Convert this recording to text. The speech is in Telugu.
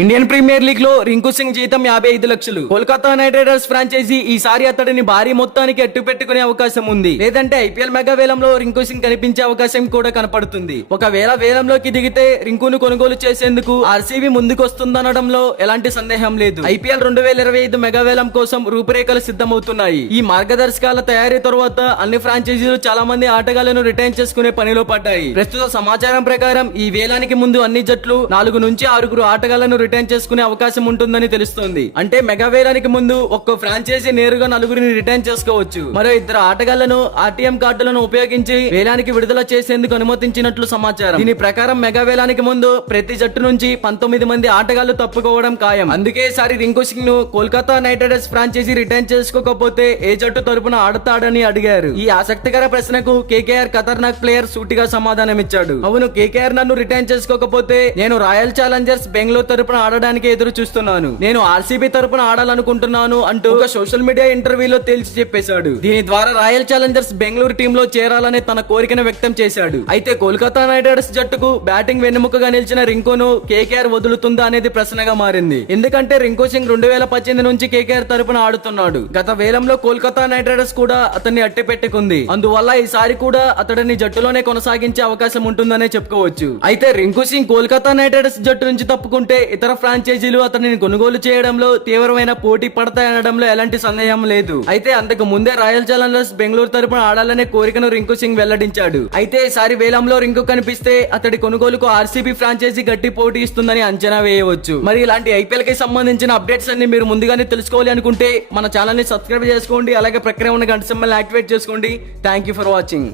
ఇండియన్ ప్రీమియర్ లీగ్ లో రింకు సింగ్ జీతం 55 లక్షలు. కోల్కతా నైట్ రైడర్స్ ఫ్రాంచైజీ ఈసారి అతడిని భారీ మొత్తానికి అట్టు పెట్టుకునే అవకాశం ఉంది. లేదంటే ఐపీఎల్ మెగా వేలంలో రింకు సింగ్ కనిపించే అవకాశం కూడా కనపడుతుంది. ఒకవేళ వేలంలోకి దిగితే రింకును కొనుగోలు చేసేందుకు ఆర్సీబీ ముందుకొస్తుందనడంలో ఎలాంటి సందేహం లేదు. ఐపీఎల్ 2025 మెగా వేలం కోసం రూపురేఖలు సిద్ధమవుతున్నాయి. ఈ మార్గదర్శకాల తయారీ తర్వాత అన్ని ఫ్రాంచైజీలు చాలా మంది ఆటగాళ్లను రిటైన్ చేసుకునే పనిలో పడ్డాయి. ప్రస్తుత సమాచారం ప్రకారం ఈ వేలానికి ముందు అన్ని జట్లు 4 నుంచి 6 ఆటగాళ్లను రిటైన్ చేసుకునే అవకాశం ఉంటుందని తెలుస్తోంది. అంటే మెగా వేలానికి ముందు ఒక్క ఫ్రాంచైజీ నేరుగా 4 రిటైన్ చేసుకోవచ్చు. మరో 2 ఆటగాళ్లను ఆర్టీఎం కార్డులను ఉపయోగించి వేలానికి విడుదల చేసేందుకు అనుమతించినట్లు సమాచారం. దీని ప్రకారం మెగా వేలానికి ముందు ప్రతి జట్టు నుంచి 19 మంది ఆటగాళ్లు తప్పుకోవడం ఖాయం. అందుకే ఈసారి రింకు సింగ్ ను Kolkata Knight Riders franchise retain చేసుకోకపోతే ఏ జట్టు తరపున ఆడతాడని అడిగారు. ఈ ఆసక్తికర ప్రశ్నకు కేకేఆర్ ఖతర్నాక్ ప్లేయర్ సూటిగా సమాధానమిచ్చాడు. అవును, కేకేఆర్ నన్ను రిటైన్ చేసుకోకపోతే నేను రాయల్ ఛాలెంజర్స్ బెంగళూరు తరపున ఆడడానికి ఎదురు చూస్తున్నాను. నేను ఆర్సీబీ తరపున ఆడాలనుకుంటున్నాను అంటూ ఒక సోషల్ మీడియా ఇంటర్వ్యూలో తేల్చి చెప్పేశాడు. దీని ద్వారా రాయల్ ఛాలెంజర్స్ బెంగళూరు టీంలో చేరాలనే తన కోరికను వ్యక్తం చేశాడు. అయితే కోల్కతా నైట్ రైడర్స్ జట్టుకు బ్యాటింగ్ వెన్నెముకగా నిలిచిన రింకును కేకేఆర్ వదులుతుందా అనేది ప్రశ్నగా మారింది. ఎందుకంటే రింకు సింగ్ 2018 నుంచి కేకేఆర్ తరపున ఆడుతున్నాడు. గత వేలంలో కోల్కతా నైట్ రైడర్స్ కూడా అతన్ని అట్టి పెట్టుకుంది. అందువల్ల ఈసారి కూడా అతడిని జట్టులోనే కొనసాగించే అవకాశం ఉంటుందనే చెప్పుకోవచ్చు. అయితే రింకు సింగ్ కోల్కతా నైట్ రైడర్స్ జట్టు నుంచి తప్పుకుంటే ఇతర ఫ్రాంచైజీలు అతనిని కొనుగోలు చేయడంలో తీవ్రమైన పోటీ పడతాయనడంలో ఎలాంటి సందేహం లేదు. అయితే అంతకు ముందే రాయల్ ఛాలెంజర్స్ బెంగళూరు తరపున ఆడాలనే కోరికను రింకు సింగ్ వెల్లడించాడు. అయితే ఈసారి వేలంలో రింకు కనిపిస్తే అతడి కొనుగోలుకు ఆర్సీబీ ఫ్రాంచైజీ గట్టి పోటీ ఇస్తుందని అంచనా వేయవచ్చు. మరి ఇలాంటి ఐపీఎల్ కి సంబంధించిన అప్డేట్స్ అన్ని మీరు ముందుగానే తెలుసుకోవాలి అనుకుంటే మన ఛానల్ ని సబ్స్క్రైబ్ చేసుకోండి. అలాగే ప్రక్కనే ఉన్న గంట సింబల్ యాక్టివేట్ చేసుకోండి. Thank you for watching.